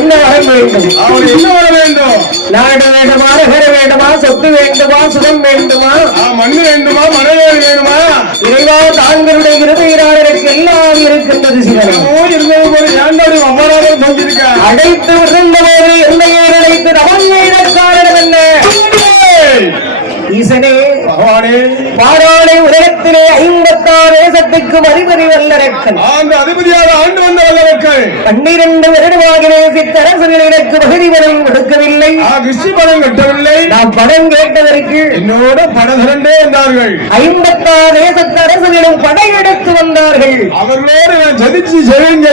என்ன வர வேண்டும்? அவன் என்ன வர வேண்டும்? நாடு வேண்டுமா, நகர வேண்டுமா, சொத்து வேண்டுமா, சுகம் வேண்டுமா, மண்ணு வேண்டுமா, மணல் வேண்டுமா? இறைவா, தாங்களுடைய இருதயருக்கு எல்லாம் இருக்கின்றது. சிவனோ இருந்தது போல ஏண்டோடு அவ்வாறாக தோன்றிருக்க அடைத்து இருந்தபோது என்னையே நினைத்து அவன் காரணம் என்ன? ஈசனே பகவானே, பாராளை உலகத்திலே 56 தேசத்துக்கு அதிபதி வல்லரக்கன், அந்த அதிபதியாக ஆண்டு வந்த வல்லரக்கன் 12 வருடமாக நேசித்த அரசர்களுக்கு பகுதி பலம் கொடுக்கவில்லை, கிருஷ்ண பலம் கட்டவில்லை. நாம் படம் கேட்டதற்கு என்னோட படம் திரண்டே வந்தார்கள். 56 தேசத்து அரசர்களும் படையெடுத்து வந்தார்கள். அவர்களோடு ஜதிச்சு செய்யுங்க.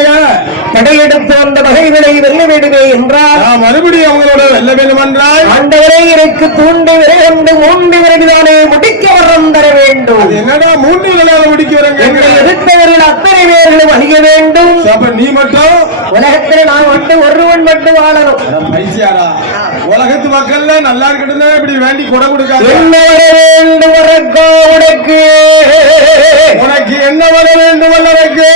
படையெடுத்து வந்த பகைகளை வெல்ல வேண்டுமே என்றால் நாம் மறுபடியும் அவங்களோட வெல்ல வேண்டும் என்றால் ஆண்டவரே எனக்கு தூண்டி விரைந்து 3 விரைவிதானே முடிக்க வரம் தர வேண்டும். என்னடா 3 விரைவாக முடிக்க வரம்? என்னை எதிர்த்தவர்கள் அத்தனை பேர்களும் அழிய வேண்டும். நீ மட்டும் உலகத்தில் நான் மட்டும் ஒருவன் மட்டும் வாழணும். பைசியாரா, உலகத்து மக்கள் நல்லா இருக்கட்டும் இப்படி வேண்டி கொடை கொடுக்காது. என்ன வர வேண்டும் உனக்கு? உனக்கு என்ன வர வேண்டும் வல்லரக்கு?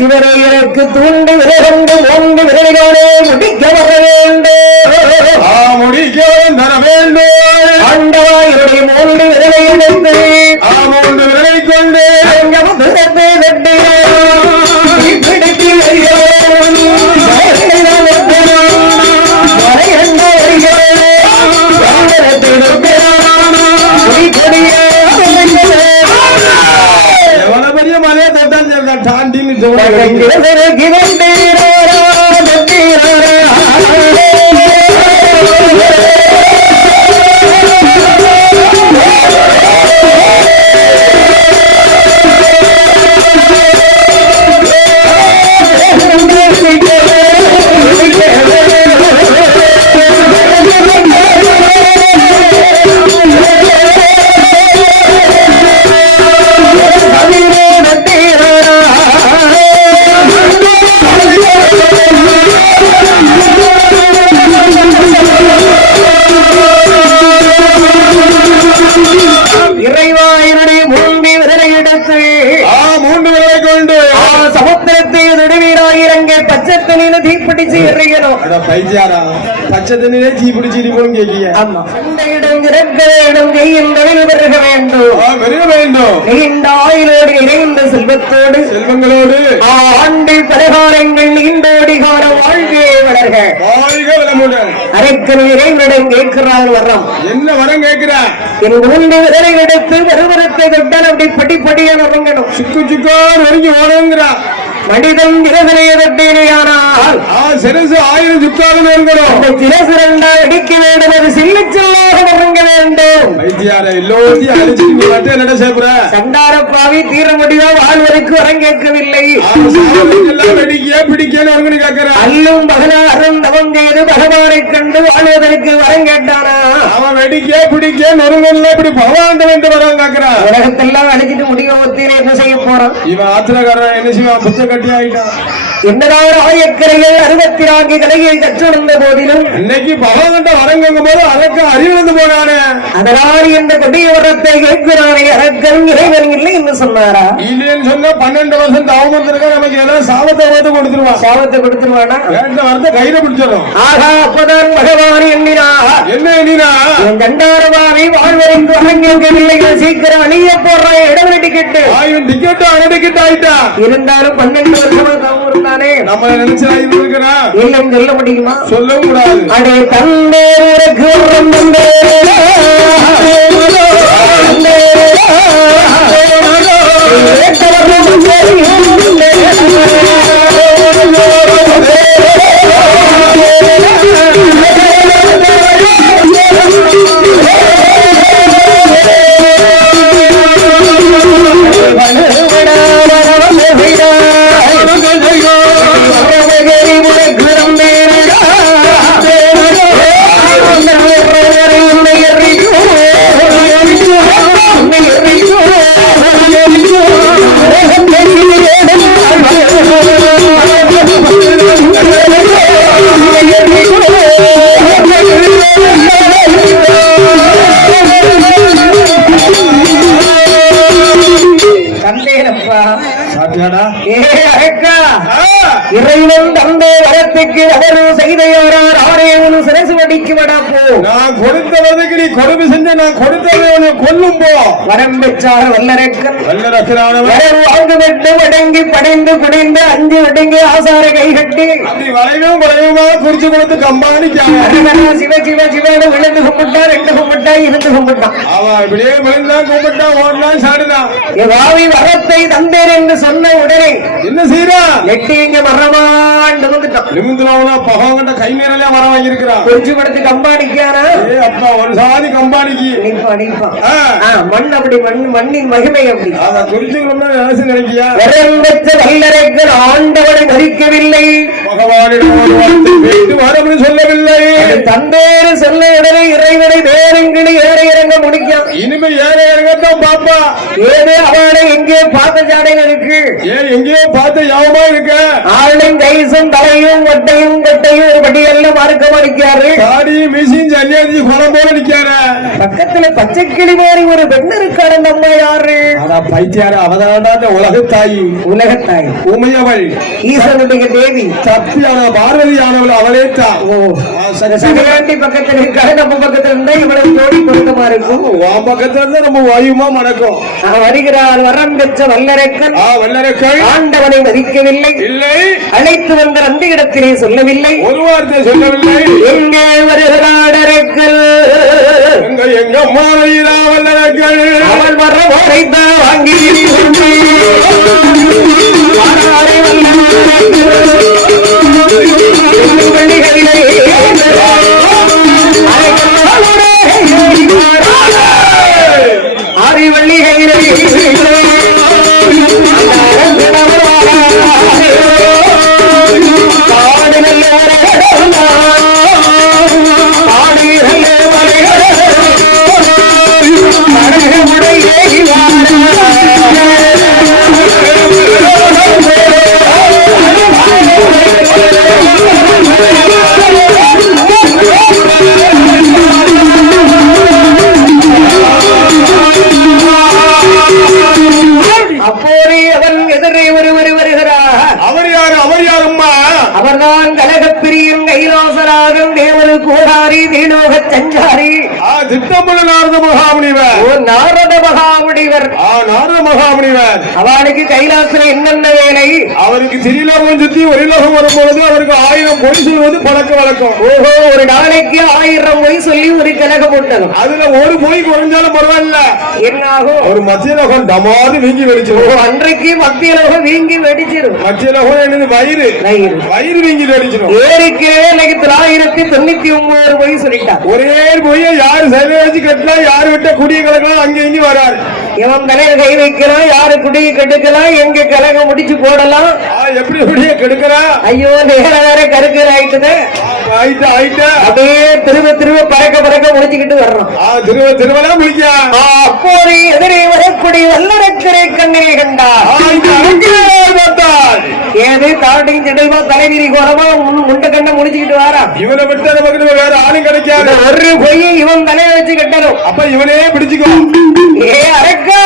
சிவரையருக்கு தூண்டி விரைந்து 3 விரைவிதானே முடிக்க வர வேண்டும். முடிக்க தர வேண்டும். ஆண்டவாயுடைய 3 விரலை எடுத்து 3 விரலை கொண்டு எவ்வளவு பெரிய மலையை தொட்டான் தாண்டின்னு தீப்பிடிச்சு எறியணும். பச்சை தண்ணியிலே தீப்பிடிச்சு நீண்ட ஆயுளோடு இணைந்த செல்வத்தோடு செல்வங்களோடு ஆண்டு பலகாரங்கள் நீண்டோடி கால வாழ்வே வளர்க. அரைக்கல் இறைவனிடம் கேட்கிறார் வரம். என்ன வரம் கேட்கிறார்? என் 3 விரலை எடுத்து வருவரத்தை தொட்டால் அப்படி படிப்படியாக வரங்கணும். சுக்கு சுக்கா நெருங்கி ஓடுங்கிறார். மனிதன் இரவனையை தட்டினால் சிறசு 1000 சுக்காலும் இருக்கணும். அந்த சிறசு 2 அடிக்க வேண்டும். அது சில்லு சில்லாக வழங்க வேண்டும். சண்டாரப்பாவி தீர முடிவா வாழ்வதற்கு வரம் கேட்கவில்லை. அல்லும் பகலாரும் தவம் செய்து பகவானை கண்டு வாழ்வதற்கு வரம் கேட்டானா? அவன் வெடிக்க பிடிக்க நொறுங்கல்ல இப்படி பகவான் வந்து வரம் கேட்கிறான். உலகத்தெல்லாம் அழிச்சிட்டு முடிவு என்ன செய்ய போறான்? இவன் ஆத்திரக்காரன் என்ன செய்வான்? புத்த கட்டி ஆயிட்டான். என்னதான் ஆயக்கரைகள் 64 கலையை கற்றுணர்ந்த போதிலும் இன்னைக்கு பகவான் வரங்கும் போது அதற்கு அறிவிழந்து போனானே. அதனால் இந்த கொடிய வரத்தை கேட்கிறானே அரக்கன் இறைவன் இல்லை என்று சொன்னாரா? இல்லைன்னு சொன்னா 12 வருஷம் தவம் இருக்க நமக்கு ஏதாவது சாபத்தை வந்து கொடுத்துருவான். சாபத்தை கொடுத்துருவானா? வேண்ட வரத்தை கையில பிடிச்சிடும். ஆகா, அப்பதான் பகவான் எண்ணினா என்ன எண்ணினா? என் தண்டாரவானை வாழ்வதற்கு வழங்கவில்லை. சீக்கிரம் அழிய போடுற இடம் டிக்கெட்டு டிக்கெட்டு அரை டிக்கெட் ஆயிட்டா. இருந்தாலும் 12 வருஷமா தவம் இருந்தானே. நம்ம நினைச்சா இல்லைன்னு சொல்ல முடியுமா? சொல்லவும் கூடாது. அடே தந்தே பாத்தியாடா இறைவன் தந்தை வரத்துக்கு அவரு செய்தையாரார் அவரே ஒரு சிரசு வடிக்கு வடாப்போ நான் கொடுத்தவனுக்கு நீ கொடுமை செஞ்ச நான் கொடுத்தவனை கொல்லும் போ வரம் பெற்றார வல்லரக்கன் வல்லரக்கனானவன் வாழ்ந்து விட்டு வடங்கி படைந்து குடைந்து அஞ்சு வடங்கி ஆசார கை கட்டி அப்படி வளைவும் குறைவுமா குறிச்சு கொடுத்து கம்பானிக்காங்க சிவ சிவ சிவனு விழுந்து கும்பிட்டா ரெண்டு கும்பிட்டா இருந்து கும்பிட்டான் அவன் இப்படியே விழுந்தா கும்பிட்டா ஓடலாம் சாடுதான் வாவி வரத்தை தந்தேன் என்று சொன்ன உடனே என்ன செய்யறா நெட்டிங்க மரமாண்டு வந்துட்டான் நிமிந்தவனா பகவங்கிட்ட கை நேரலையா வர வாங்கியிருக்கிறான் குறிச்சு கொடுத்து கம்பானிக்கானா அப்பா ஒரு சாதி கம்பானிக்கு மண் அப்படி மண்ணின் மகிமை அப்படி அத குறிச்சுக்கணும்னா நினைச்சு நினைக்கியா வரம் பெற்ற வல்லரைகள் ஆண்டவனை மதிக்கவில்லை பகவானிடம் ஒரு வார்த்தை கேட்டு வரம்னு சொல்லவில்லை தந்தேறு சொல்ல உடனே இறைவனை வேறுங்கிளி ஏற இறங்க முடிக்கும் இனிமே ஏற இறங்கத்தான் பாப்பா ஏதோ அவனை எங்கேயோ பார்த்த ஜாடையில் இருக்கு எங்கேயோ பார்த்த யாவமா இருக்க ஆளும் கைசும் தலையும் ஒட்டையும் கொட்டையும் ஒரு படியெல்லாம் மறுக்கமா நிக்காரு தாடி மிஷின் ஜல்லியாதி குளம் போல நிக்காரு பக்கத்துல பச்சை கிளி மாதிரி ஒரு பெண் இருக்காரு நம்ம யாரு பைத்தியாரு அவதான உலகத்தாயி உமையவள் ஈசனுடைய தேவி சத்தியான பார்வதியானவள் அவளே தான் சகலாண்டி பக்கத்துல இருக்காரு நம்ம பக்கத்துல இருந்தா இவ்வளவு ஜோடி பொருத்தமா இருக்கும் உன் பக்கத்துல இருந்தா நம்ம வாயுமா மணக்கும் வருகிறார் வரம் பெற்ற வல்லரக்கன் ஆண்டவனை மதிக்கவில்லை இல்லை அழைத்து வந்த அந்த இடத்திலே சொல்லவில்லை ஒரு வார்த்தை சொல்லவில்லை எங்கே வருகிறார் எங்க மாலையிலா வல்லரக்கன் அவள் வர வாய்தான் வாங்கி அவர்தான் கலகப்பிரியும் கைலாசராகும் தேவரு கோடாரி தீலோக சஞ்சாரி திட்டமுள்ள நாரத மகாமுனிவர் நாரத மகாமுனிவர் அவனுக்கு கைலாசல என்னென்ன வேலை அவருக்கு திரிலோகம் சுத்தி ஒரு லோகம் வரும்பொழுது அவருக்கு 1000 பொய் சொல்வது பழக்க வழக்கம் ஓஹோ ஒரு நாளைக்கு 1000 பொய் சொல்லி ஒரு கலகம் போட்டணும் அதுல ஒரு பொய் குறைஞ்சாலும் பரவாயில்ல என்ன ஆகும் ஒரு மத்திய லோகம் டமாது வீங்கி வெடிச்சிடும் அன்றைக்கு மத்திய லோகம் வீங்கி வெடிச்சிடும் மத்திய லோகம் என்னது வயிறு வீங்கி வெடிச்சிடும் ஏறிக்கு 1099 பொய் சொல்லிட்டான் ஒரே பொய்யை யாரு சரி வச்சு கட்டினா யாரு விட்ட குடிய கலக்கலாம் அங்க இங்க வராரு இவன் தலையில கை வைக்கலாம் யாரு குடியை கெடுக்கலாம் எங்க கலகம் முடிச்சு போடலாம் எப்படி குடிய கெடுக்கலாம் ஐயோ நேர வேற கருக்கர் ஆயிட்டுது அப்படியே திரும்ப பறக்க முடிச்சுக்கிட்டு வர்றோம் திருவெல்லாம் முடிக்க அப்போது எதிரே வரக்கூடிய வல்லரக்கரை கண்ணனை கண்டார் ஏது தாட்டையும் திடல்மா தலைவிரி கோரமா முண்ட கண்ண முடிச்சுக்கிட்டு வாரா இவனை விட்டு நமக்கு வேற ஆளும் கிடைக்காது ஒரு பொய் இவன் தலையை வச்சு கட்டணும் அப்ப இவனே பிடிச்சுக்கோ அரக்கா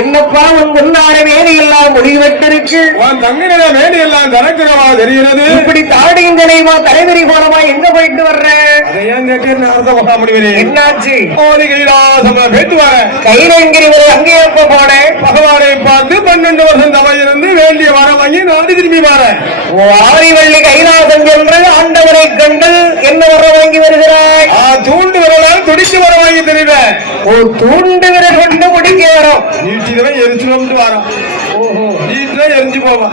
என்னப்பா உன் முன்னார வேலை எல்லாம் முடிவெட்டிருக்கு தங்கின வேலை எல்லாம் திறக்கிறவா தெரிகிறது இப்படி தாடியும் தலைவா தலைவரி போறமா எங்க போயிட்டு வர்ற என்னாச்சு கைலங்கிரி அங்கே எப்ப போனேன் பகவானை பார்த்து 12 வருஷம் தவ இருந்து வேண்டிய வர வாங்கி நாடு திரும்பி வரேன் ஆரிவள்ளி கைலாசம் சென்று ஆண்டவரை கண்டு என்ன வர வாங்கி வருகிறாய் தூண்டு வரலால் துடித்து வர வாங்கி தெரிவேன் தூண்டு விரல் கொண்டு முடிக்க வரும் எரிச்சு வரோம் எரிஞ்சு போவோம்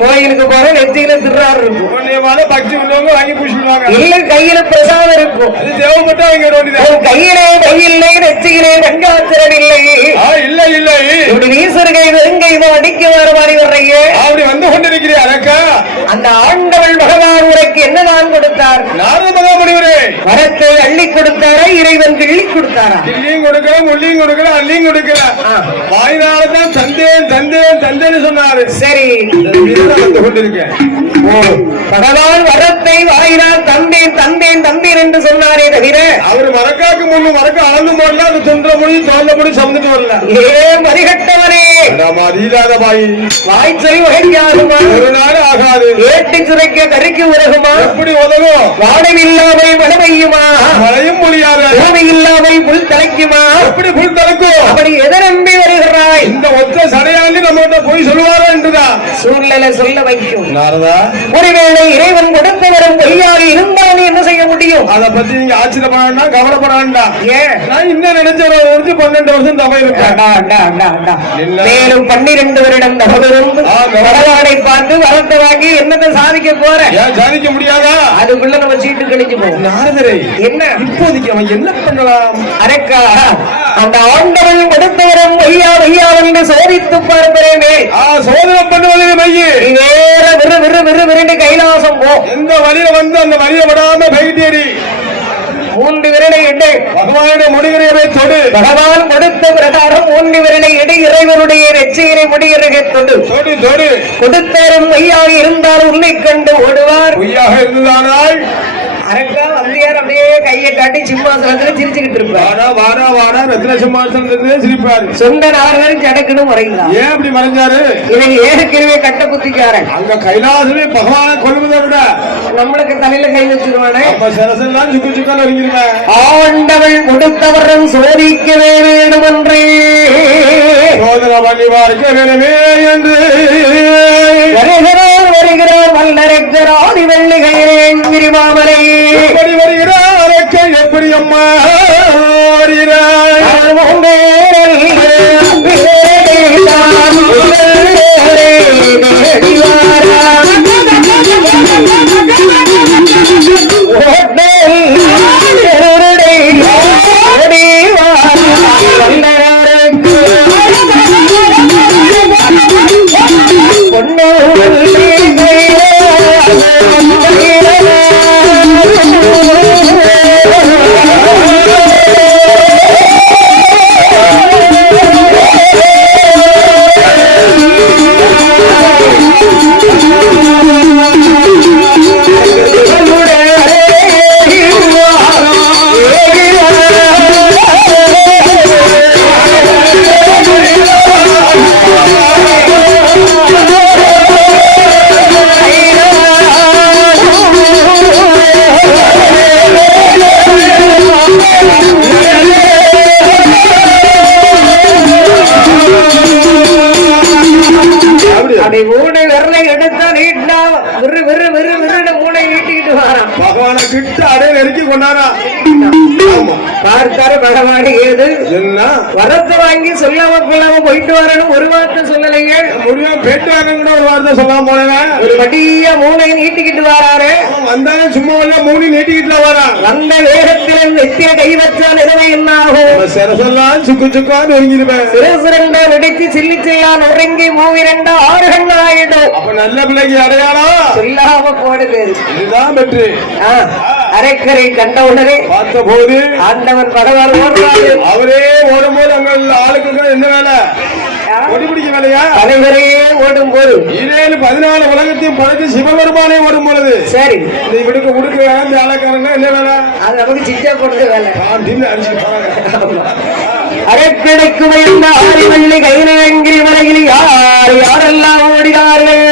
கோயிலுக்கு போற நெத்தியில திருறாரு இருக்கும் பக்தி உள்ளவங்க வாங்கி பூசிடுவாங்க இல்ல கையில பிரசாதம் இருக்கும் அது தேவைப்பட்டா வாங்க கையிலே கையில்லை நெத்தியிலே வெங்காத்திரம் இல்லை இல்லை இப்படி ஈஸ்வரகை வெங்கை அடிக்க வர மாதிரி வர்றீங்க அப்படி வந்து கொண்டிருக்கிறேன் அனக்கா அந்த ஆண்டவள் பகவான் உனக்கு என்ன நான் கொடுத்தார் நாரத மகாமுனிவரே வரத்தை அள்ளி கொடுத்தாரா இறைவன் கிள்ளி கொடுத்தாரா கிள்ளியும் கொடுக்கிறேன் முள்ளியும் கொடுக்கிறேன் அள்ளியும் கொடுக்கிறேன் வாய்னால்தான் தந்தேன்னு சொன்னாரு சரி வந்து கொண்டிருக்கேன் பகவான் வரத்தை வாயினால் தந்தேன் தந்தேன் தந்தேன் என்று சொன்னாரே தவிர அவர் மறக்காக்கு முன்னு மறக்க அளந்து போடல அந்த தொன்ற மொழி தோன்ற மொழி சமந்துட்டு வரல. ஏன் மறிகட்டவனே இல்லாத பாய் வாய்ச்சொலி வகையாகுமா? ஒரு நாள் ஆகாது. ஏட்டு சுரைக்க கருக்கு உலகுமா? எப்படி உதவும்? வானம் இல்லாமல் மழை பெய்யுமா? மழையும் முடியாது. பூமி இல்லாமல் புல் தலைக்குமா? எப்படி புல் தலைக்கும்? அப்படி எதை நம்பி வருகிறாய்? இந்த ஒற்ற சடையாண்டி நம்ம போய் சொல்லுவாரா என்றுதான் சூழ்நிலை சொல்ல வைக்கும். நாரதா, ஒருவேளை இறைவன் கொடுத்தவரும் பொய்யாக இருந்தாலும் என்ன செய்ய முடியும்? அதை பத்தி நீங்க ஆச்சரியப்பட வேண்டாம், கவலைப்பட வேண்டாம். ஏன் நான் இன்னும் நினைச்ச 12 வருஷம் தபை இருப்பேன். மேலும் 12 வருடம் தபவிருந்து பகவானை பார்த்து வரத்தை வாங்கி என்னத்தை சாதிக்க போற? ஏன் சாதிக்க முடியாதா? அதுக்குள்ள நம்ம சீட்டு கழிச்சு போவோம். நாரதரை என்ன இப்போதைக்கு அவன் என்ன பண்ணலாம்? அரக்கா, அந்த ஆண்டவன் கொடுத்தவரும் ஐயா ஐயா என்று சோதித்து பார்க்கிறேனே. சோதனை பண்ணுவதே மைய வேற விரு விரு விரு விருண்டு கைலாசம் போ. எந்த வழியில வந்து அந்த வழியை விடாம பைட்டேரி 3 விரலை எடு. பகவானுடைய முடிகிறவை தொடு. பகவான் கொடுத்த பிரகாரம் 3 விரலை எடு. இறைவனுடைய வெற்றியை முடிகிறதை தொடு. தொடு தொடு. கொடுத்தவரும் ஐயாக இருந்தால் உன்னை கண்டு ஓடுவார். பொய்யாக இருந்ததானால் அரக்கா வந்தியார் அப்படியே கையை காட்டி சிம்மாசனத்துல சிரிச்சுக்கிட்டு இருப்பார். வாடா வாடா வாடா ரத்ன சிம்மாசனத்துல சிரிப்பாரு. சொந்த நாரதர் ஜடக்குன்னு மறைந்தார். ஏன் அப்படி மறைஞ்சாரு? இவன் ஏற்கனவே கட்ட புத்திக்காரன். அங்க கைலாசமே பகவானை கொல்லுவதை விட நம்மளுக்கு தலையில கை வச்சிருவானே. நம்ம சரசெல்லாம் சுக்கு சுக்கால் வருகிறேன். ஆண்டவள் கொடுத்தவரும் சோதிக்கவே வேணும் என்றே சோதனை பண்ணி பார்க்க வேணுமே என்று வருகிறார் வருகிறார் வல்லரைக்கிறார் ஆதி வெள்ளிகையிலேன் விரிவாமலை எப்படி வருகிறார் அரக்கை எப்படி அம்மா பகவானை கிட்ட அடைய நெருக்கி கொண்டாரா பார்த்தாரு. பகவான் ஏது என்ன வரத்தை வாங்கி சொல்லாம கொள்ளாம போயிட்டு வரணும் ஒரு வார்த்தை சொல்லலைங்க. முடியும் போயிட்டு வரணும் கூட ஒரு வார்த்தை சொல்லாம போனேன். ஒரு வட்டியா 3 நீட்டிக்கிட்டு வராரு. வந்தாலும் சும்மா இல்ல 3 நீட்டிக்கிட்டு வரான். வந்த வேகத்தில் நெத்திய கை வச்சா நிலைமை என்ன ஆகும்? சிறசெல்லாம் சுக்கு சுக்கான்னு ஒருங்கிருப்பேன். சிறுசிறண்டா வெடிச்சு சில்லி சில்லான் உறங்கி 3 6 கண் ஆயிடும். அப்ப நல்ல பிள்ளைக்கு அடையாளம் சொல்லாம போடு பேரு. இதுதான் வெற்றி. அரைக்கரை கண்டவுடனே பார்த்த போது ஆண்டவன் பகவான் ஓடுறாரு. அவரே ஓடும்போது அங்க ஆளுக்கு என்ன வேலை? கொடி பிடிக்க வேலையா? தலைவரையே ஓடும் போது 14 உலகத்தையும் படைத்து சிவபெருமானே ஓடும் பொழுது சரி இவனுக்கு உடுக்க இந்த ஆளக்காரங்க என்ன வேலை? அது நமக்கு சிச்சா போடுறது வேலை. அடிச்சு அரைக்கடைக்கு வந்த ஆரிவள்ளி கைநங்கிரி வரையில் யார் யாரெல்லாம் ஓடினார்கள்?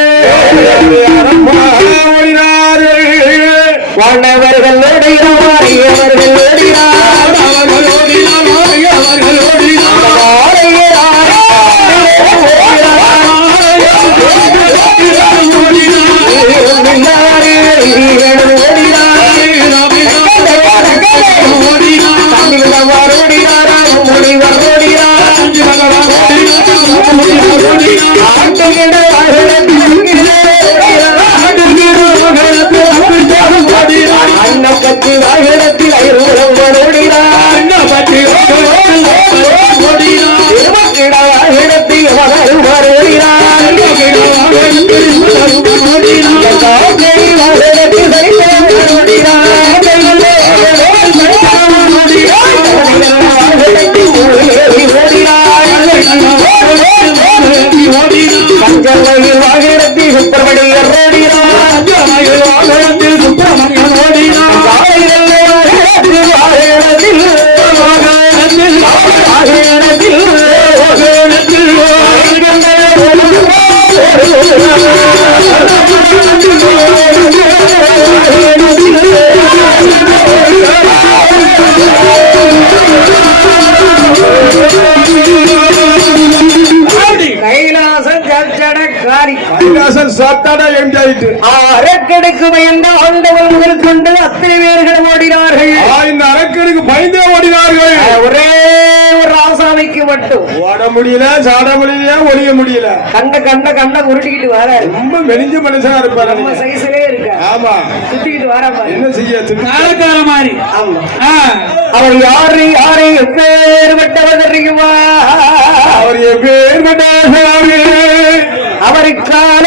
வானவர்கள் ஓடுகிறார், ஐயவர்கள் ஓடினார், அவர்கள் ஓடினார், அவர்கள் அன்னம் கட்சி வாகனத்தில் ஐரோடு கைலாசம் சாத்தாடா எஞ்சாயிட்டு அரக்கனுக்கு பயந்த ஆண்டவன் முதல் கொண்டு அத்தனை பேர்கள் ஓடினார்கள். இந்த அரக்கனுக்கு பயந்தே ஓடினார்கள். ஒரே ஒரு ராசாமிக்கு மட்டும் ஓட முடியல, சாட முடியல, ஒளிய முடியல. கண்ட உருட்டிக்கிட்டு வர ரொம்ப மெலிஞ்ச மனுஷனா இருப்பாரு. நம்ம சைஸ்லயே இருக்க. ஆமா, சுத்திக்கிட்டு வர என்ன செய்ய காலக்கால மாதிரி. அவர் யாரு எப்பேற்பட்டவர் தெரியுமா? அவர் எப்பேற்பட்ட அவருக்கான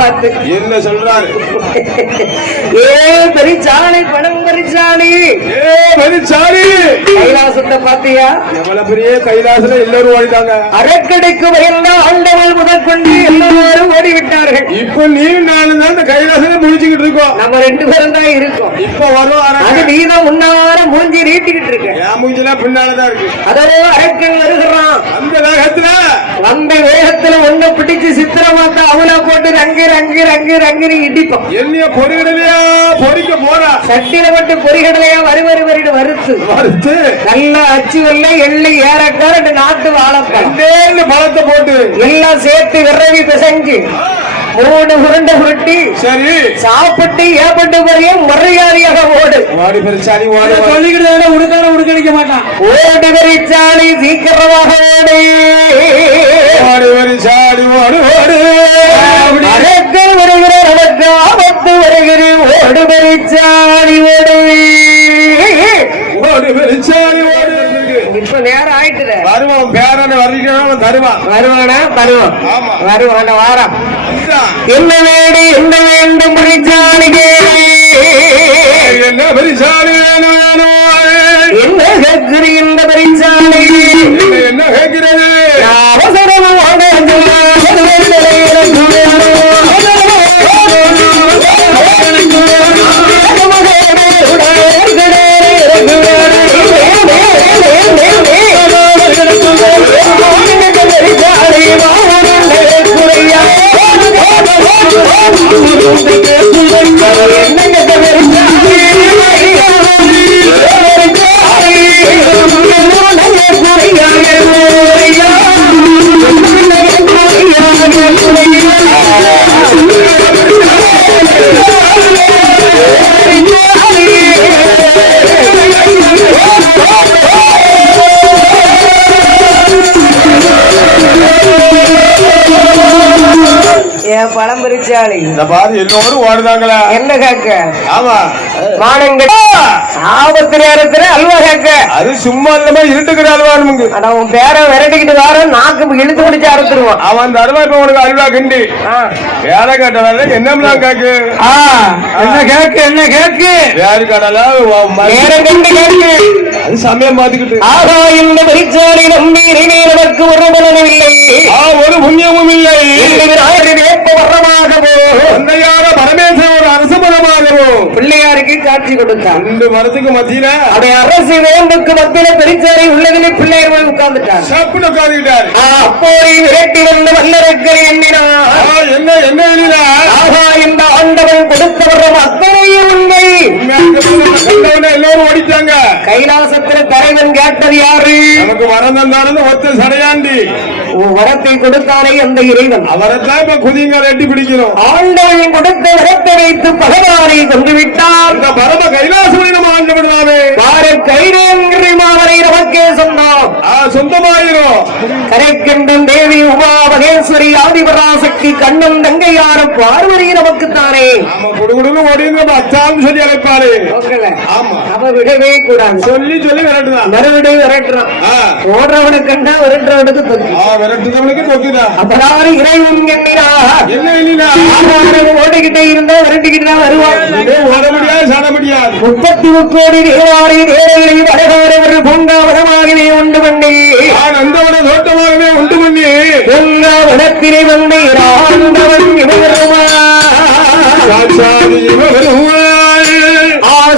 பார்த்து என்ன சொல்றாரு? பெரிச்சாளி பணம் பெரிச்சாளி கைலாசத்தை பாத்தியா? எவ்வளவு பெரிய கைலாசல எல்லாரும் ஓடிட்டாங்க. அரக்கடைக்கு பயந்த ஆண்டவன் முதற்கொண்டு எல்லாரும் ஓடிவிட்டார்கள். இப்ப நீ நானும் தான் இந்த கைலாசல முடிச்சுக்கிட்டு இருக்கோம். நம்ம 2 பேரும் தான் இருக்கோம். இப்ப வரும் அது நீதான் முன்னால மூஞ்சி நீட்டிக்கிட்டு இருக்க. என் மூஞ்சிலாம் பின்னாலதான் இருக்கு. அதோ அரக்கன் வருகிறான். அந்த வேகத்துல வந்த வேகத்துல ஒண்ணு பிடிச்சு சித்திரமாத்த அவளை போட்டு ரங்கி இடிப்போம். என்னைய பொறிகடலையா பொறிக்க போறா. சட்டியில போட்டு பொறிகடலையா வறுவறு வறுத்து நல்லா அச்சு வெள்ள எள்ளு ஏறக்கார 2 நாட்டு வாழைப்பழம் பழத்தை போட்டு எல்லாம் சேர்த்து விரவி பிசைஞ்சு 3 உருண்டை உருட்டி சரி சாப்பிட்டு ஏப்பட்டு போறிய மரியாதையாக ஓடு. ஓடி பெருச்சாலி ஓடி சொல்லிக்கிட்டு உடுக்கடிக்க மாட்டான். ஓடி பெருச்சாலி சீக்கிரமாக ஓடி பெருச்சாலி ஓடு அரக்கன் வருகிற நமக்கு ஆபத்து வருகிற ஓடு பெருச்சாலி ஓடி பெருச்சாலி ஓடு. இப்ப நேரம் ஆயிட்டு வருவான் பேரனை வர்றீங்க வருவான் வாரம் என்ன வேடு என்ன வேண்டும் பெருச்சாலிக்கு என்ன பெருச்சாலி வேணும் என்ன கேட்குது இந்த பெருச்சாலி என்ன கேட்கிறது? அவசரமாக பழம் பெருச்சாளி இந்த பாரு எல்லோரும் ஓடுதாங்களா? என்ன கேட்க? ஆமா மானங்க ஆபத்து நேரத்துல அல்வா கேட்க. அது சும்மா இல்லாம இருட்டுக்கிற அல்வானுங்க. ஆனா உன் பேர விரட்டிக்கிட்டு வர நாக்கு இழுத்து பிடிச்சு அறுத்துருவான். அவன் அந்த அல்வா இப்ப உனக்கு அல்வா கிண்டி வேற கேட்ட வேலை என்னம்லாம் கேக்கு என்ன கேக்கு வேறு கடலா நேரம் கண்டு கேக்கு. அது சமயம் பார்த்துக்கிட்டு ஆகா இந்த பெருச்சாளி நம்பி நமக்கு ஒரு பலனும் இல்லை, ஒரு புண்ணியமும் இல்லை. வரமாகவோ தந்தையான பரமேஸ்வரன் ஒரு அரசு பலமாகவோ பிள்ளையாருக்கு காட்சி கொடுத்தார். 2 மரத்துக்கு மத்தியில அதை அரசு வேம்புக்கு மத்தியில பெருச்சாலை உள்ளதிலே பிள்ளையார் போய் உட்கார்ந்துட்டார். சாப்பிட்டு உட்கார்ந்துட்டார். அப்போதை விரட்டி வந்து வல்லரக்கரை எண்ணினார். என்ன எண்ணினார்? ஆகா இந்த ஆண்டவன் கொடுத்த வரம் அத்தனையும் உண்மை. கண்டவன எல்லாரும் ஓடிட்டாங்க. கைலாசத்துல தலைவன் கேட்டது யாரு? நமக்கு வரம் தந்தானு ஒத்த சடையாண்டி வரத்தை கொடுத்தானே அந்த இறைவன். அவரைத்தான் இப்ப குதிங்கால் எட்டி பிடிக்கிறோம். ஆண்டவன் கொடுத்த வரத்தை வைத்து பகவானை கொண்டு விட்டார். இந்த பரம கைலாசனை நம்ம ஆண்டு விடுவாமே. பாரு கைரேங்கிரி மாவரை நமக்கே சொன்னோம். சொந்தமாயிரும். கரைக்கண்டன் தேவி உமா மகேஸ்வரி ஆதிபராசக்தி கண்ணன் தங்கையார பார்வதி நமக்குத்தானே. ஆமா குடுகுடுன்னு ஓடி அச்சான்னு சொல்லி அழைப்பாரு. ஆமா அவ விடவே கூடாது. சொல்லி சொல்லி விரட்டுதான். மறுபடியும் விரட்டுறான். ஓடுறவனுக்கு கண்டா விரட்டுறவனுக்கு தொக்கி. விரட்டுறவனுக்கு தொக்கிதான். அப்பதான் இறைவன் எண்ணினா என்ன எண்ணினா ஓடிக்கிட்டே இருந்தா விரட்டிக்கிட்டு வருவான். ஓட முடியாது சாட முடியாது. 33 கோடி தேவாரி தேவர்களை வடகாரவர் பூங்காவனமாகவே உண்டு பண்ணி நந்தவன தோட்டமாகவே உண்டு பண்ணி பூங்காவனத்திலே வந்து ஆண்டவன்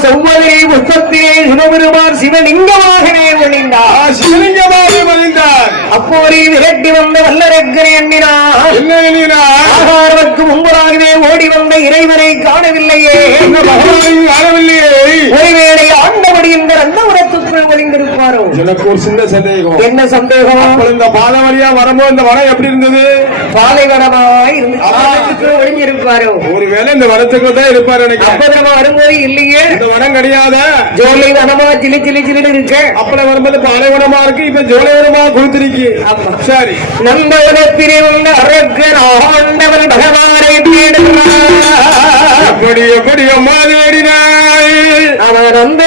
செவ்வதை புத்தத்திலே சிவபெருமான் சிவலிங்கமாகவே ஒளிந்தார். சிவலிங்கமாக ஒளிந்தார். அப்போது விரட்டி வந்த வல்லரக்கரை எண்ணினார். என்ன எண்ணினார்? ஆகாரத்துக்கு முன்பதாகவே ஓடி வந்த இறைவனை காணவில்லையே. பகவானையும் காணவில்லையே. ஒருவேளை ஆண்டபடி என்ற அந்த உரத்துக்குள் ஒளிந்திருப்பாரோ? எனக்கு ஒரு சின்ன சந்தேகம். என்ன சந்தேகம்? இந்த பாத வழியா வரும்போது இந்த வனம் எப்படி இருந்தது? பாலைவனமாய் இருந்துச்சு. ஒளிஞ்சிருப்பாரோ? ஒருவேளை இந்த வனத்துக்குள்ள தான் இருப்பாரு எனக்கு. அப்ப நம்ம வரும்போது இல்லையே. இந்த வனம் கிடையாத ஜோலை வனமா சிலி சிலி சிலின்னு இருக்கு. அப்பல வரும்போது பாலைவனமா இருக்கு. இப்ப ஜோலை வனமா கொடுத்திருக்கு. சரி நம்ம உலகத்திலே உள்ள அரக்கன் ஆண்டவன் பகவானை தேடுகிறார். எப்படி எப்படி அம்மா தேடினாய்? அவன் அந்த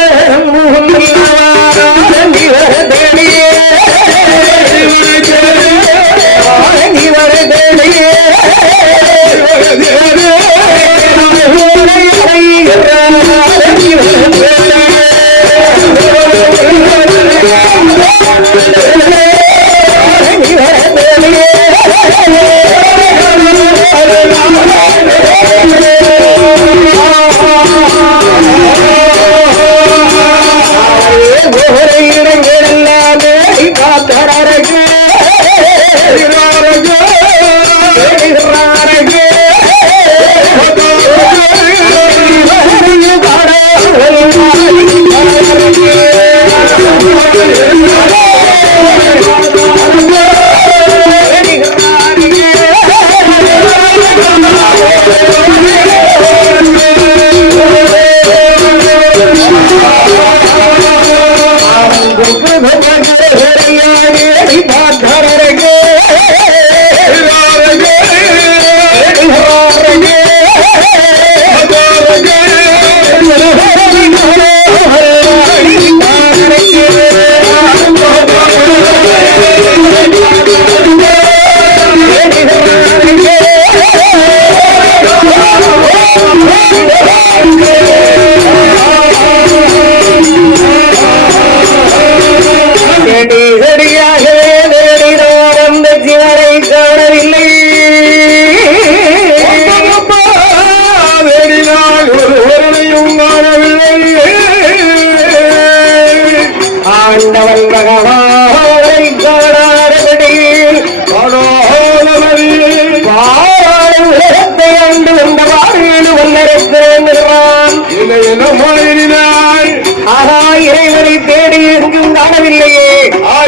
இறைவனை தேடி எங்கும் காணவில்லையே.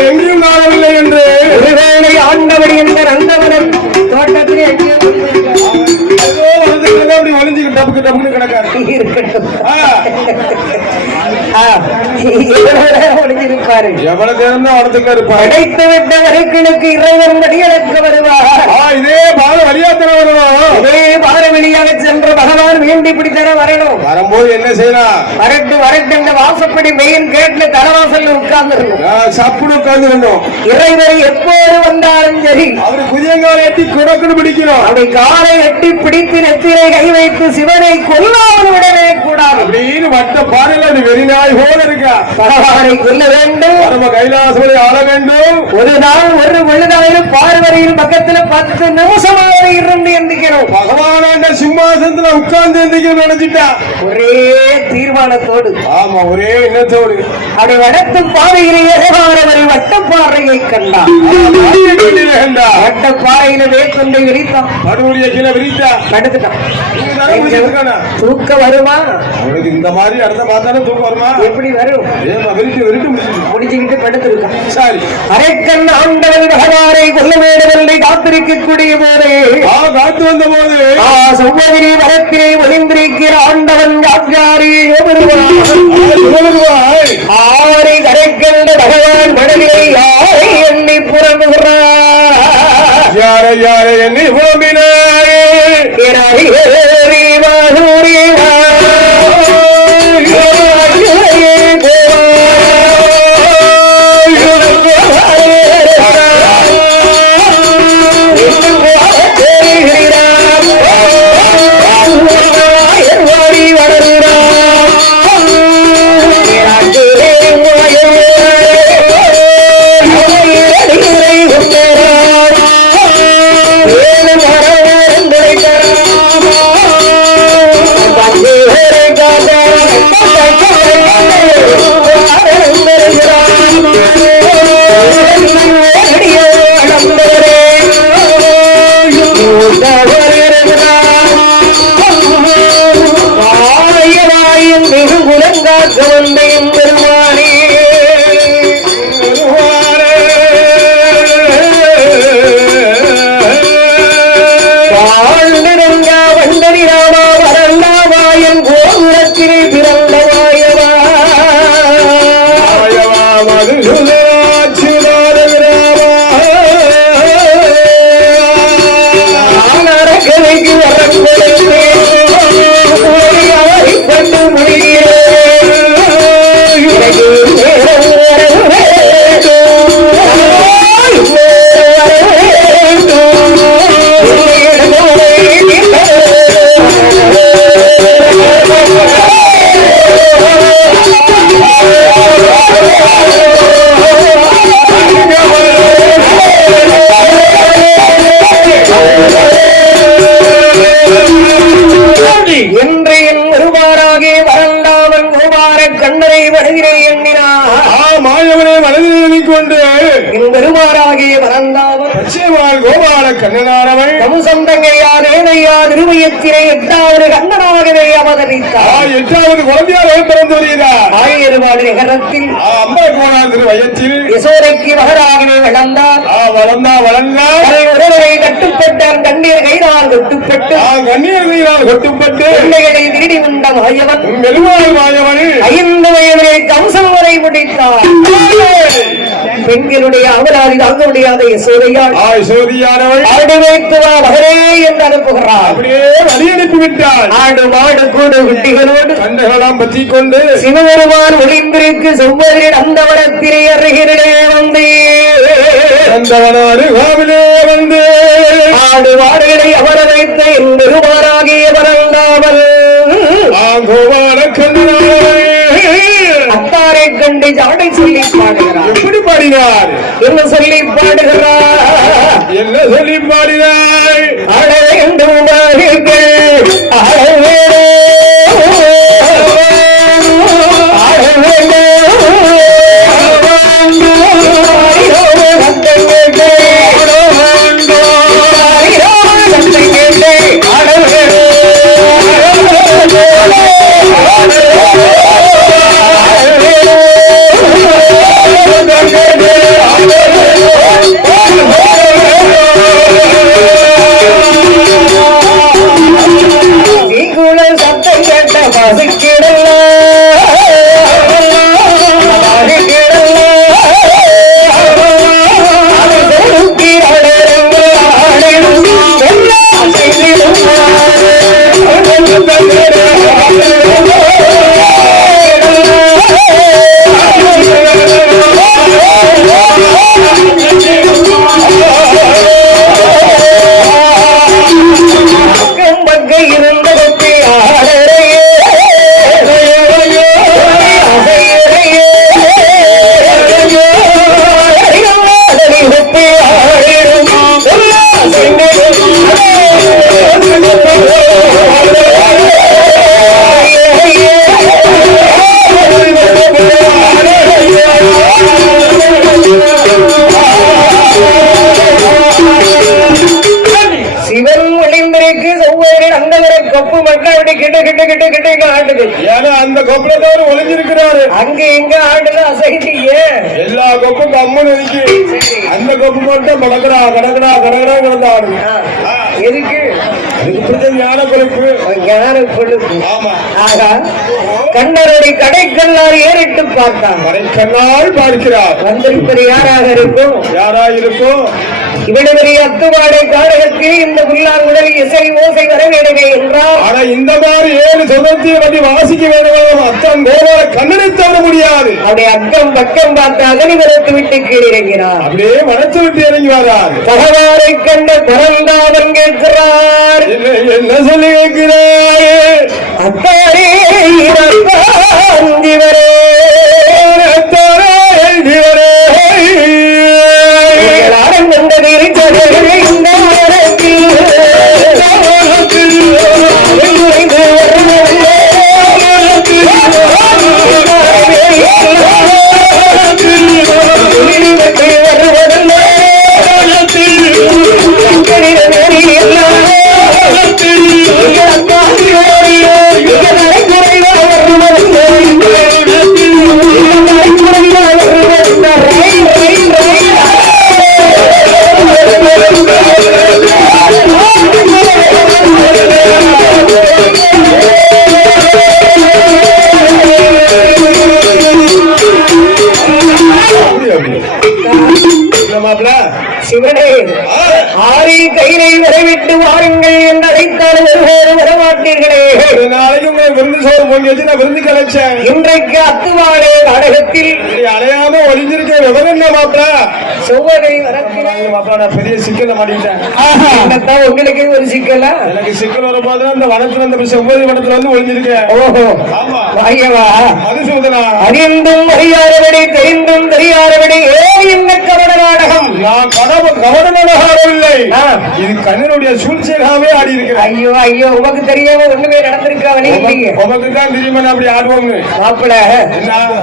எங்கேயும் காணவில்லை என்று ஒருவேளை ஆண்டவடி என்ற நந்தவனம் தோட்டத்திலே அப்படி ஒளிஞ்சுக்கு டப்புக்கு டப்புக்கு கிடக்காரு. இருக்கட்டும். ஒளிஞ்சிருப்பாரு. எவ்வளவு நேரம் அவனத்துக்கு இருப்பார். கிடைத்து விட்ட வரைக்கினுக்கு இறைவன் வடிகளுக்கு வருவார். இதே பாத வழியாத்திர வருவான். இதே பாத வழியாக சென்ற பகவான் வேண்டி பிடித்தன வரணும். வரும்போது என்ன செய்யலாம்? வரட்டு வரட்டு இந்த வாசப்படி மெயின் கேட்ல தலைவாசல் உட்கார்ந்து சப்புடு உட்கார்ந்து வேண்டும். இறைவரை எப்போது வந்தாலும் சரி அவரு புதியங்காலை எட்டி குடக்குன்னு பிடிக்கணும். அவரை காலை எட்டி பிடித்து நெத்திரை கை வைத்து சிவனை கொல்லாமல் விடவே கூடாது. அப்படின்னு வட்ட பாறையில அது வெறிநாய் போல இருக்கா. பகவானை கொல்ல வேண்டும். நம்ம கைலாசத்தை ஆள வேண்டும். ஒரு நாள் ஒரு பொழுதாயிலும் பார்வதியின் பக்கத்துல 10 நிமிஷமாக இருந்து எந்திக்கணும். பகவானாண்ட சிம்மாசனத்துல உட்கார்ந்து எந்திக்கணும் நினைச்சிட்டா. ஒரே தீர்மானத்தோடு. ஆமா ஒரே எண்ணத்தோடு. அதை வடத்து பாதையிலே வட்டப்பாறையை கண்டார். பாறையில வேற்கொண்டை விரித்தான், படுத்துட்டான். தூக்க வருமா? அவனுக்கு இந்த மாதிரி அடுத்த பார்த்தாலும் தூக்கம் வருமா? எப்படி வரும்? முடிச்சுக்கிட்டு படுத்திருக்கான். சரி, அரக்கன் ஆண்டவன் பகவானை கொல்ல வேண்டுமென்றை காத்திருக்கக்கூடிய போது காத்து வந்த போது சௌமகிரி வனத்திலே ஒளிந்திருக்கிற ஆண்டவன் யாரி ஆரை கரைக்கின்ற பகவான் மனதிலே யாரை எண்ணி புறம்புகிறார்? யாரை யாரை எண்ணி புறம்பினாரே? கண்ணனானவன் திருமயத்திலே 8வது கண்ணனாகவே அவதரித்தார். 8வது குழந்தையாக பிறந்து வருகிறார். ஆயிரவாடு நகரத்தில் அம்பலகோணார் திருவயத்தில் யசோதைக்கு மகனாகவே வளர்ந்தார். ஒருவரை கட்டுப்பட்டார். கண்ணீர் கையினால் கொட்டுப்பட்டு பிள்ளைகளை திருடி உண்ட மாயவன் மாயவன் 5 வயதிலே கம்சம் வரை முடித்தார். பெண்களுடைய அவராதி தாங்க முடியாத யசோதையானவள் ஆடு வைத்துவா மகரே என்று அனுப்புகிறார். அப்படியே வழி அனுப்பிவிட்டார். ஆடு மாடு கூடு குட்டிகளோடு கண்டைகளாம் பற்றி கொண்டு சிவபெருமான் ஒளிந்திருக்கு செவ்வரின் அந்தவனத்திலே அருகிலே வந்து அருகாவிலே வந்து ஆடு மாடுகளை அமர வைத்த என் பெருமானாகிய பரந்தாமல் அத்தாரை கண்டு ஜாடை சொல்லி பாடுகிறார். எப்படி பாடினார்? என்ன சொல்லி பாடுகிறார்? என்ன சொல்லி பாடினார்? அடைந்து கிட்ட கிட்ட கிட்ட கிட்ட இங்க ஆடுது. ஏன்னா அந்த கொப்புல தவிர ஒளிஞ்சிருக்கிறாரு. அங்க எங்க ஆடுல அசைட்டீங்க. எல்லா கொப்பும் கம்முன்னு இருக்கு. அந்த கொப்பு மட்டும் கடகடா கடகடா கடகடா கிடந்து ஆடுது. எதுக்கு? அதுக்கு பிடிச்ச ஞான கொழுப்பு. ஞான கொழுப்பு. ஆமா. ஆகா, கண்ணருடைய கடைக்கல்லால் ஏறிட்டு பார்த்தான். கடைக்கல்லால் பார்க்கிறார். வந்திருப்பது யாராக இருக்கும்? யாராக இருக்கும்? இவ்வளவு பெரிய அத்துவாடை காடகத்தில் இந்த புல்லாங்குழல் இசை ஓசை வர வேண்டுமே என்றால், ஆனா இந்த மாதிரி 7 சொந்தத்தையும் பற்றி வாசிக்க வேண்டும். அத்தன் கோபால கண்ணனை தவிர முடியாது. அவருடைய அக்கம் பக்கம் பார்த்து அகனி வளர்த்து விட்டு கீழே இறங்கினார். அப்படியே வளர்த்து விட்டு இறங்கி வரார். பகவானை கண்ட பிறந்தாவன் கேட்கிறார். என்ன சொல்லி கேட்கிறார்? அத்தாரே இறந்தாந்திவரே சிவனே, ஆரி கையிலை விரைவிட்டு வாருங்கள் என்று அழைத்தாலும் ஒருவேறு வரமாட்டீர்களே. இன்றைக்கு அத்துவாடே நாடகத்தில் அலையாம ஒளிஞ்சிருக்க விவரம் என்ன மாப்பிள? செவ்வனை வரக்கிறார். பெரிய சிக்கல மாட்டிக்கிட்டேன். உங்களுக்கு ஒரு சிக்கலா? எனக்கு சிக்கல் வரும்போது அந்த வனத்துல அந்த செவ்வதி வனத்துல வந்து ஒளிஞ்சிருக்கேன். ஓஹோ, ஆமா. வாயவா மதுசூதனா, அறிந்தும் அறியாதபடி தெரிந்தும் தெரியாதபடி என்ன கவன நாடகம்? நான் கவன நாடகம் இல்லை. இது கண்ணனுடைய சூழ்ச்சியாகவே ஆடி இருக்கிறேன். ஐயோ ஐயோ, உனக்கு தெரியாம ஒண்ணுமே நடந்திருக்காவனே. உனக்கு தான் தெரியுமா அப்படி ஆடுவோங்க மாப்பிள?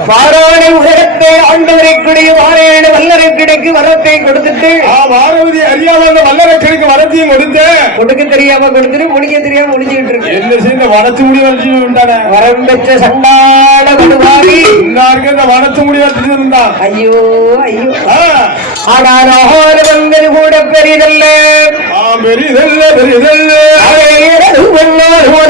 பாராளை உலகத்தை ஆண்டவரை கிடை வாரேழு வல்லரை கிடைக்கு வரத்தை கொடுத்துட்டு வாரவதி அறியாம அந்த வல்லரை கிடைக்கு வரத்தையும் கொடுக்க தெரியாம கொடுத்துட்டு முடிக்க தெரியாம முடிச்சுட்டு இருக்கு. என்ன செய்ய வனத்து முடி வச்சு உண்டான வரம் பெற்ற சண்டாள வடுவாரி எல்லாருக்கும் இந்த வனத்து முடி வச்சுட்டு இருந்தான். ஐயோ ஐயோ, ஆனால் வந்தது கூட பெரிதல்ல. பெரிதல்ல பெரிதல்ல ஒரு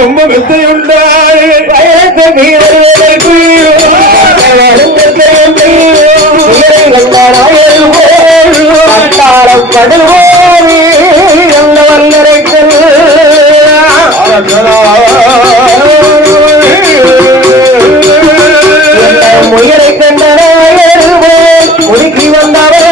ரொம்ப மெத்தையுண்டாய் முயலை கண்டனாய் ஒதுக்கி வந்தவர்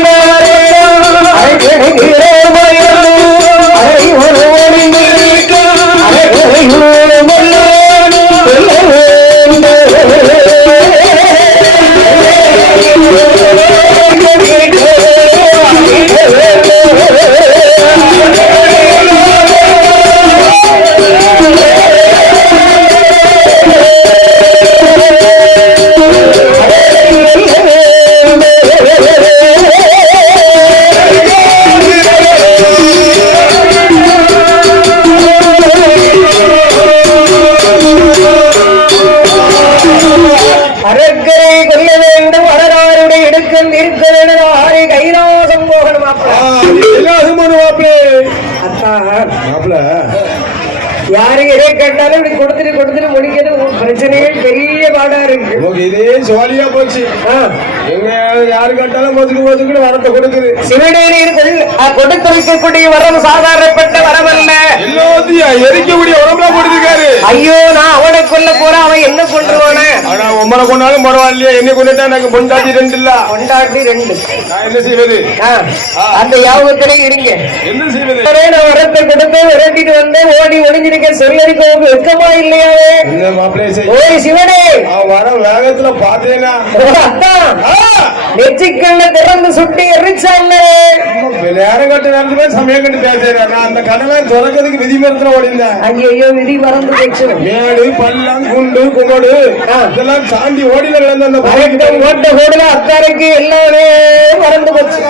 யாரும் எதை கேட்டாலும் இப்படி கொடுத்துட்டு முடிக்கிறது பிரச்சனையே பெரிய பாடா இருக்கு. இதே ஜாலியா போச்சு. எங்க யாரு கேட்டாலும் போதுக்கு வரத்தை கொடுக்குது. சிவனேரியில் கொடுத்து வைக்கக்கூடிய வரம் சாதாரணப்பட்ட வரம் அல்ல. எல்லாத்தையும் எரிக்கக்கூடிய உடம்புல கொடுத்துருக்காரு. ஐயோ நான் அவனை கொல்ல போறேன், அவன் என்ன கொண்டுருவானே. ஆனா உம்மனை கொண்டாலும் பரவாயில்லையா, என்ன கொண்டுட்டா எனக்கு பொண்டாட்டி 2 இல்ல. கொண்டாட்டி 2. நான் என்ன செய்வது? அந்த யாபத்திலே இருங்க. என்ன செய்வது? நான் வரத்தை கொடுத்து விரட்டிட்டு வந்தேன், ஓடி ஒளிஞ்சிருக்க சொல்லடிக்க வெக்கமா இல்லையாவே. ஓய் சிவனே, வர வேகத்துல பாத்தேனா நெச்சிக்கல்ல திறந்து சுட்டி எரிச்சால நேரம் கட்டு நேரத்துல சமயம் கட்டு பேசுறேன். நான் அந்த கனவை துறக்கிறதுக்கு விதிமரத்துல ஓடிந்தேன். ஐயோ விதி மறந்து போச்சு. மேடு பள்ளம் குண்டு குமடு இதெல்லாம் தாண்டி ஓடில ஓட்ட ஓடுல அத்தாரைக்கு எல்லாமே மறந்து போச்சு.